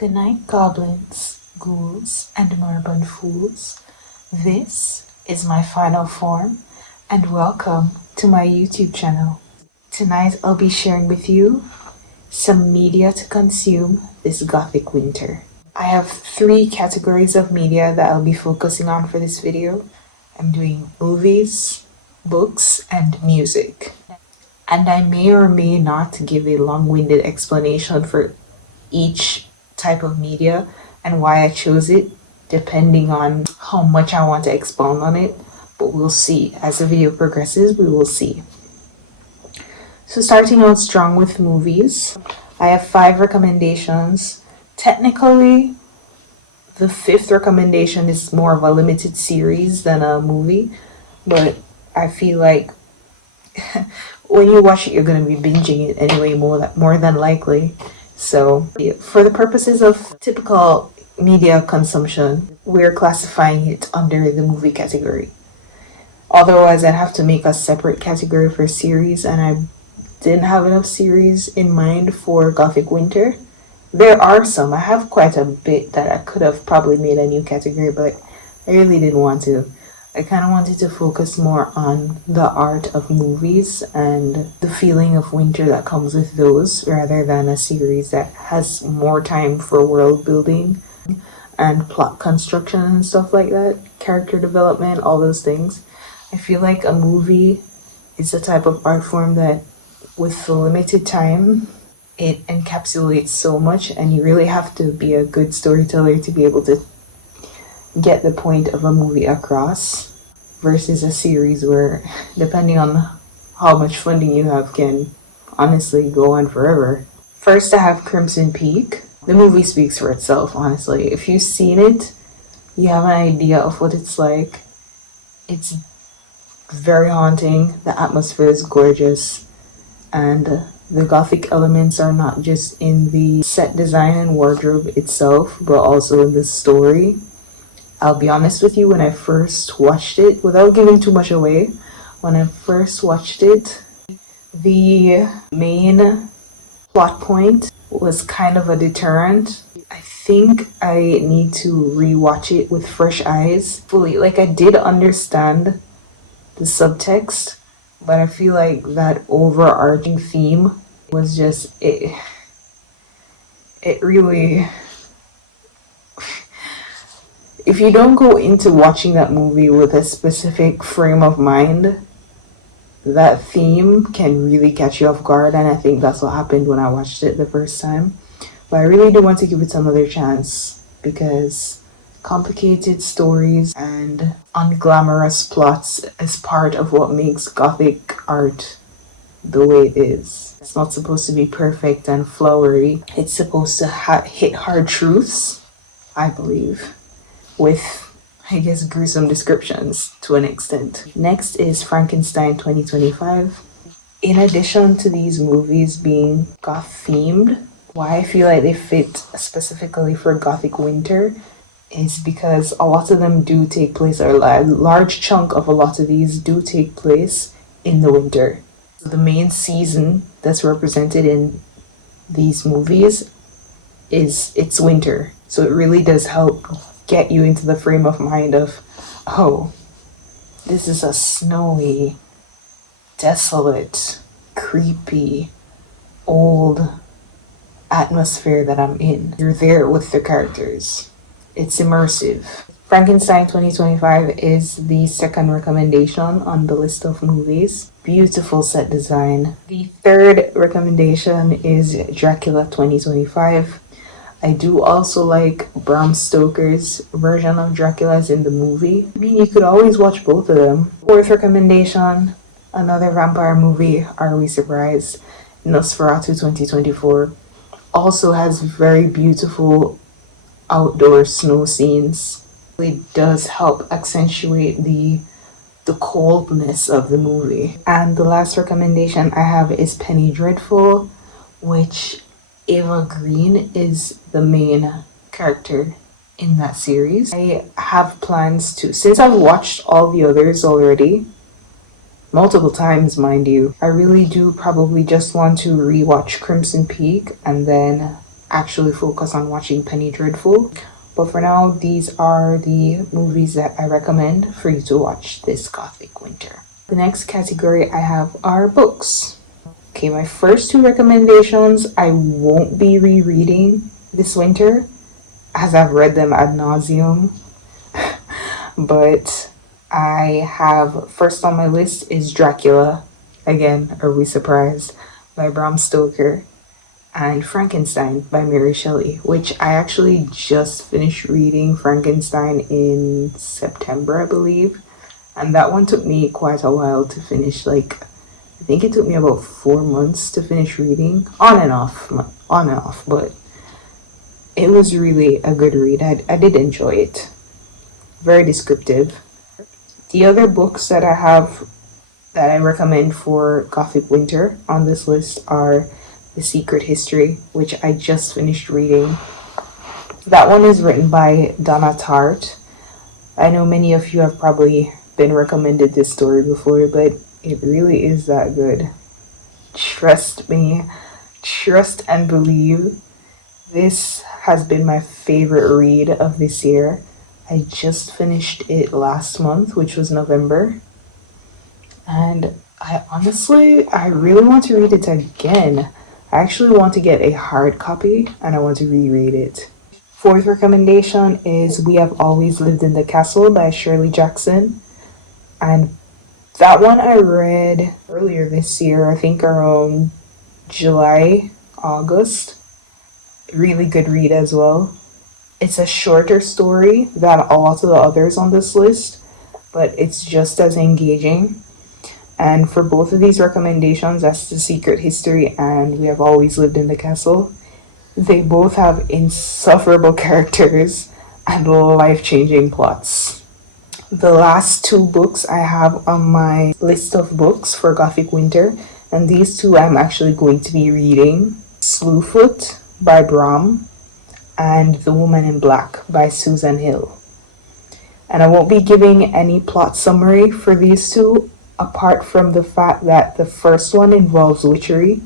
Goodnight, goblins, ghouls, and moribund fools. This is my final form, and welcome to my YouTube channel. Tonight I'll be sharing with you some media to consume this gothic winter. I have 3 categories of media that I'll be focusing on for this video. I'm doing movies, books, and music. And I may or may not give a long-winded explanation for each type of media and why I chose it, depending on how much I want to expound on it. But we'll see. As the video progresses, we will see. So starting out strong with movies, I have 5 recommendations. Technically, the 5th recommendation is more of a limited series than a movie, but I feel like when you watch it, you're going to be binging it anyway, more than likely. So for the purposes of typical media consumption, we're classifying it under the movie category. Otherwise, I'd have to make a separate category for series, and I didn't have enough series in mind for Gothic Winter. There are some. I have quite a bit that I could have probably made a new category, but I really didn't want to. I kind of wanted to focus more on the art of movies and the feeling of winter that comes with those, rather than a series that has more time for world building and plot construction and stuff like that, character development, all those things. I feel like a movie is a type of art form that, with the limited time, it encapsulates so much, and you really have to be a good storyteller to be able to get the point of a movie across, versus a series where, depending on how much funding you have, can honestly go on forever. First, I have Crimson Peak. The movie speaks for itself, honestly. If you've seen it, you have an idea of what it's like. It's very haunting. The atmosphere is gorgeous, and the gothic elements are not just in the set design and wardrobe itself, but also in the story. I'll be honest with you, when I first watched it, without giving too much away, when I first watched it, the main plot point was kind of a deterrent. I think I need to rewatch it with fresh eyes fully. Like, I did understand the subtext, but I feel like that overarching theme was just, it really, if you don't go into watching that movie with a specific frame of mind, that theme can really catch you off guard, and I think that's what happened when I watched it the first time. But I really do want to give it another chance, because complicated stories and unglamorous plots is part of what makes gothic art the way it is. It's not supposed to be perfect and flowery. It's supposed to hit hard truths, I believe, with, I guess, gruesome descriptions to an extent. Next is Frankenstein 2025. In addition to these movies being goth themed, why I feel like they fit specifically for Gothic Winter is because a lot of them do take place, or a large chunk of a lot of these do take place in the winter. The main season that's represented in these movies it's winter. So it really does help get you into the frame of mind of, oh, this is a snowy, desolate, creepy, old atmosphere that I'm in. You're there with the characters. It's immersive. Frankenstein 2025 is the second recommendation on the list of movies. Beautiful set design. The third recommendation is Dracula 2025. I do also like Bram Stoker's version of Dracula as in the movie. I mean, you could always watch both of them. Fourth recommendation, another vampire movie, Are We Surprised? Nosferatu 2024. Also has very beautiful outdoor snow scenes. It does help accentuate the coldness of the movie. And the last recommendation I have is Penny Dreadful, which Eva Green is the main character in that series. I have plans to, since I've watched all the others already, multiple times, mind you, I really do probably just want to rewatch Crimson Peak and then actually focus on watching Penny Dreadful. But for now, these are the movies that I recommend for you to watch this Gothic winter. The next category I have are books. Okay, my first two recommendations I won't be rereading this winter as I've read them ad nauseum. But I have first on my list is Dracula. Again, are we surprised? By Bram Stoker. And Frankenstein by Mary Shelley, which I actually just finished reading Frankenstein in September, I believe. And that one took me quite a while to finish. Like, I think it took me about 4 months to finish reading. On and off, but it was really a good read. I did enjoy it. Very descriptive. The other books that I have that I recommend for Gothic winter on this list are The Secret History, which I just finished reading. That one is written by Donna Tartt. I know many of you have probably been recommended this story before, but it really is that good. Trust me, trust and believe. This has been my favorite read of this year. I just finished it last month, which was November. And I really want to read it again. I actually want to get a hard copy and I want to reread it. Fourth recommendation is We Have Always Lived in the Castle by Shirley Jackson. And that one I read earlier this year, I think around July, August. Really good read as well. It's a shorter story than a lot of the others on this list, but it's just as engaging. And for both of these recommendations, that's The Secret History and We Have Always Lived in the Castle, they both have insufferable characters and life-changing plots. The last two books I have on my list of books for Gothic winter, and these two I'm actually going to be reading: Slewfoot by Bram and The Woman in Black by Susan Hill. And I won't be giving any plot summary for these two, apart from the fact that the first one involves witchery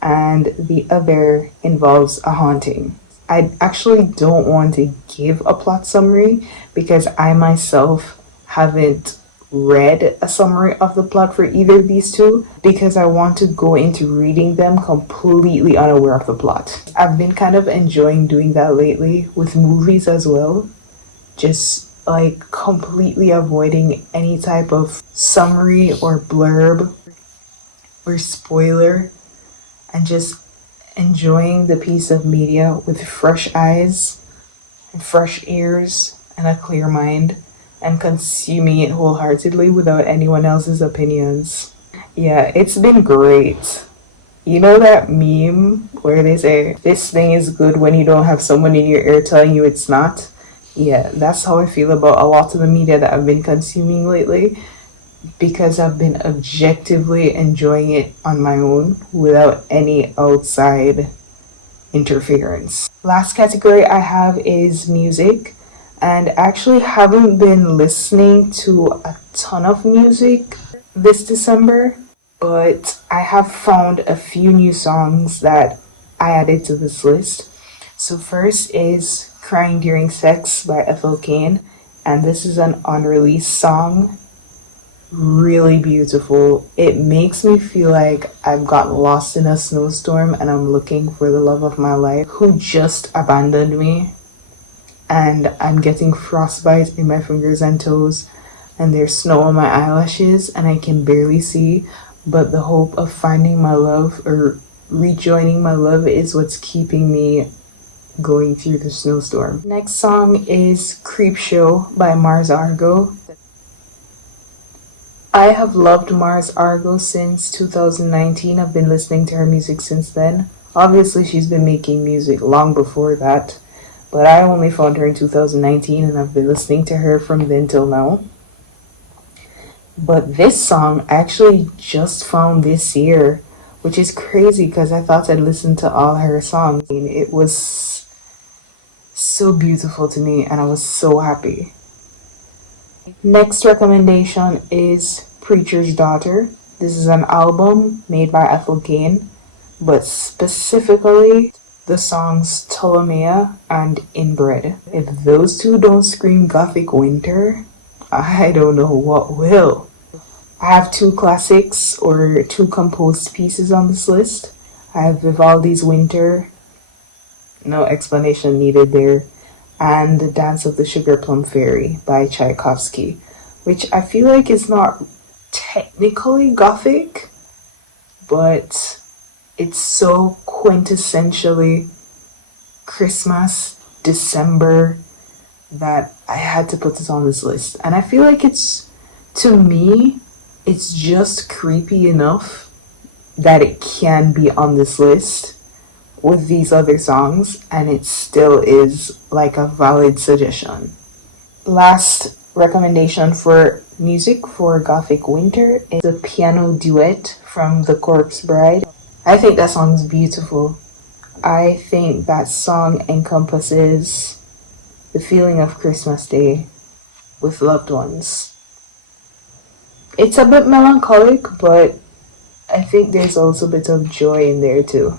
and the other involves a haunting. I actually don't want to give a plot summary because I myself haven't read a summary of the plot for either of these two, because I want to go into reading them completely unaware of the plot. I've been kind of enjoying doing that lately with movies as well. Just like completely avoiding any type of summary or blurb or spoiler, and just enjoying the piece of media with fresh eyes and fresh ears and a clear mind, and consuming it wholeheartedly without anyone else's opinions. Yeah, it's been great. You know that meme where they say, this thing is good when you don't have someone in your ear telling you it's not? Yeah, that's how I feel about a lot of the media that I've been consuming lately, because I've been objectively enjoying it on my own without any outside interference. Last category I have is music. And I actually haven't been listening to a ton of music this December, but I have found a few new songs that I added to this list. So first is Crying During Sex by Ethel Cain, and this is an unreleased song. Really beautiful. It makes me feel like I've gotten lost in a snowstorm and I'm looking for the love of my life who just abandoned me. And I'm getting frostbite in my fingers and toes, and there's snow on my eyelashes and I can barely see, but the hope of finding my love or rejoining my love is what's keeping me going through the snowstorm. Next song is Creep Show by Mars Argo. I have loved Mars Argo since 2019. I've been listening to her music since then. Obviously she's been making music long before that, but I only found her in 2019 and I've been listening to her from then till now. But this song I actually just found this year, which is crazy because I thought I'd listened to all her songs. It was so beautiful to me and I was so happy. Next recommendation is Preacher's Daughter. This is an album made by Ethel Cain, but specifically the songs Ptolemaea and Inbred. If those two don't scream gothic winter, I don't know what will. I have two classics or two composed pieces on this list. I have Vivaldi's Winter, no explanation needed there, and The Dance of the Sugar Plum Fairy by Tchaikovsky, which I feel like is not technically gothic, but it's so quintessentially Christmas, December, that I had to put it on this list. And I feel like to me, it's just creepy enough that it can be on this list with these other songs, and it still is like a valid suggestion. Last recommendation for music for Gothic Winter is a piano duet from The Corpse Bride. I think that song's beautiful. I think that song encompasses the feeling of Christmas Day with loved ones. It's a bit melancholic, but I think there's also a bit of joy in there too.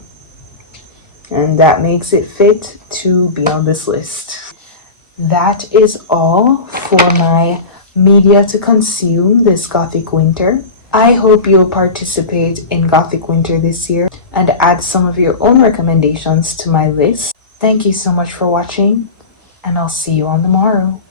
And that makes it fit to be on this list. That is all for my media to consume this Gothic Winter. I hope you'll participate in Gothic Winter this year and add some of your own recommendations to my list. Thank you so much for watching, and I'll see you on the morrow.